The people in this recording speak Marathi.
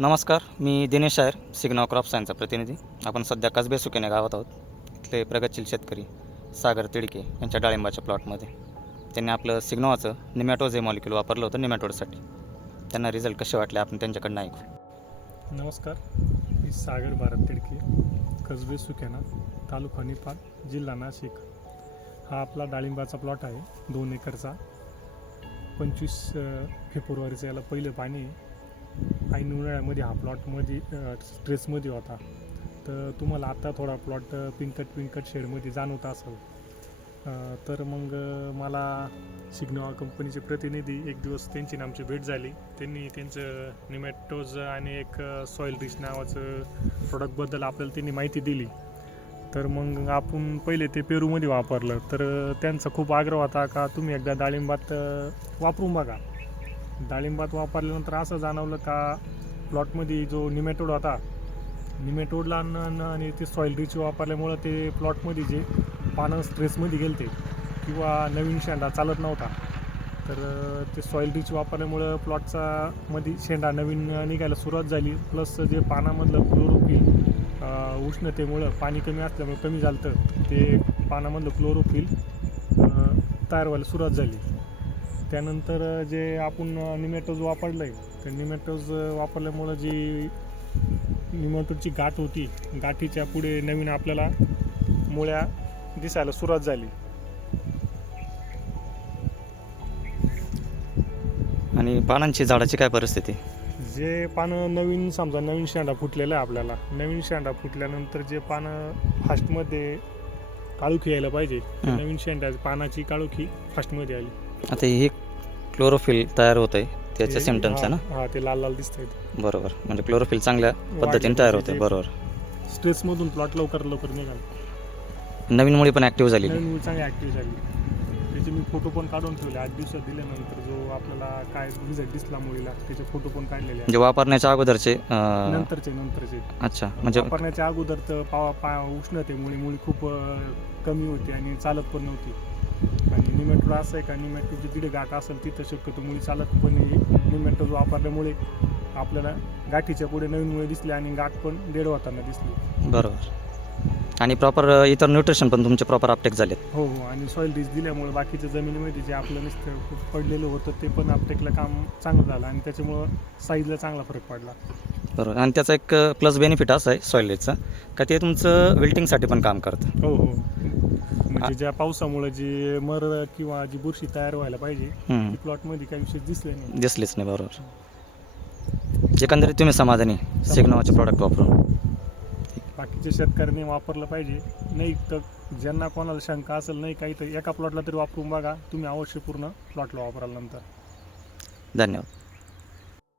नमस्कार, मी दिनेश शायर, सिग्नॉ क्रॉप सायन्सचा प्रतिनिधी. आपण सध्या कसबे सुकेने गावात आहोत. इथले प्रगतशील शेतकरी सागर तिडके यांच्या डाळिंबाच्या प्लॉटमध्ये त्यांनी आपलं सिग्नॉचं निमॅटोज हे मॉलिक्यूल वापरलं होतं निमॅटोडसाठी. त्यांना रिझल्ट कसे वाटले आपण त्यांच्याकडनं ऐकू. नमस्कार, मी सागर भारत तिडके, कसबे सुकेना, तालुका निपाण, जिल्हा नाशिक. हा आपला डाळिंबाचा प्लॉट आहे 2 एकरचा. 25 फेब्रुवारीचं याला पहिलं पाणी. ऐन उन्हाळ्यामध्ये हा प्लॉटमध्ये स्ट्रेसमध्ये होता. तर तुम्हाला आता थोडा प्लॉट पिंकट शेडमध्ये जाणवत असेल. तर मग मला सिग्नॉ कंपनीचे प्रतिनिधी एक दिवस त्यांची आमची भेट झाली. त्यांनी त्यांचं निमॅटोज आणि एक सॉईल रिच नावाचं प्रोडक्टबद्दल आपल्याला त्यांनी माहिती दिली. तर मग आपण पहिले ते पेरूमध्ये वापरलं. तर त्यांचा खूप आग्रह होता का तुम्ही एकदा डाळिंबात वापरून बघा. डाळिंबात वापरल्यानंतर असं जाणवलं का प्लॉटमध्ये जो निमॅटोड होता, निमॅटोडला आणि ते सॉईल रिच वापरल्यामुळं ते प्लॉटमध्ये जे पानं स्ट्रेसमध्ये गेलते किंवा नवीन शेंडा चालत नव्हता. तर ते सॉईल रिच वापरल्यामुळं प्लॉटचा मध्ये शेंडा नवीन निघायला सुरुवात झाली. प्लस जे पानामधलं क्लोरोफिल उष्णतेमुळं पाणी कमी असल्यामुळे कमी झालं, तर ते पानामधलं क्लोरोफिल तयार व्हायला सुरुवात झाली. त्यानंतर जे आपण निमॅटोज वापरलं आहे, तर निमॅटोज वापरल्यामुळं जी निमॅटोडची गाठ होती, गाठीच्या पुढे नवीन आपल्याला मुळ्या दिसायला सुरुवात झाली. आणि पानांची झाडाची काय परिस्थिती? जे पानं नवीन शेंडा फुटलेला आहे, आपल्याला नवीन शेंडा फुटल्यानंतर जे पानं फास्टमध्ये काळोखी यायला पाहिजे, नवीन शेंडा पानाची काळोखी फास्टमध्ये आली. आता हे क्लोरोफिल तयार होत आहे त्याच्या सिम्टम्स आहे ना? हां, ते लाल लाल दिसत आहेत. बरोबर, म्हणजे क्लोरोफिल चांगल्या पद्धतीने तयार होते. बरोबर, स्ट्रेसमधून प्लॉट लवकर निघाला. नवीन मुळी पण ॲक्टिव्ह झाली. नवीन मुळी चांगली ॲक्टिव्ह झाली. त्याचे मी फोटो पण काढून ठेवले. 8 दिवसात दिल्यानंतर जो आपल्याला काय रिझल्ट दिसला मुळीला, त्याचे फोटो पण काढलेले आहेत. म्हणजे वापरण्याच्या अगोदरचे नंतरचे. अच्छा, म्हणजे वापरण्याच्या अगोदर तर उष्णतेमुळे मुळी खूप कमी होती आणि चालत पण नव्हती. आणि निमॅटोड असं आहे का, निमॅटोडची जिकडे गाठ असेल तिथं शक्यतो मुळी चालत, पण निमॅटोड वापरल्यामुळे आपल्याला गाठीच्या पुढे नवीन मुळे दिसले आणि गाठ पण डेड होताना दिसली. बरोबर. आणि प्रॉपर इतर न्यूट्रिशन पण तुमचे प्रॉपर अपटेक झालेत. हो, आणि सॉईल रिच दिल्यामुळे बाकीच्या जमिनीमध्ये जे आपलं नुसतं पडलेलं होतं ते पण अपटेकला काम चांगलं झालं आणि त्याच्यामुळं साईजला चांगला फरक पडला. बरोबर. आणि त्याचा एक प्लस बेनिफिट असा आहे सॉईल रिचचा का ते तुमचं विल्टिंगसाठी पण काम करतं. हो, म्हणजे ज्या पावसामुळे जी मर किंवा जी बुरशी तयार व्हायला पाहिजे ती प्लॉटमध्ये काही विशेष दिसलीच नाही. बरोबर. एकंदरीत तुम्ही समाधानी सिग्नॉचे प्रॉडक्ट वापरून? बाकीच्या शेतकऱ्यांनी वापरलं पाहिजे. नाही तर ज्यांना कोणाला शंका असेल नाही काही, तर एका प्लॉटला तरी वापरून बघा. तुम्ही अवश्य पूर्ण प्लॉटला वापराल नंतर. धन्यवाद.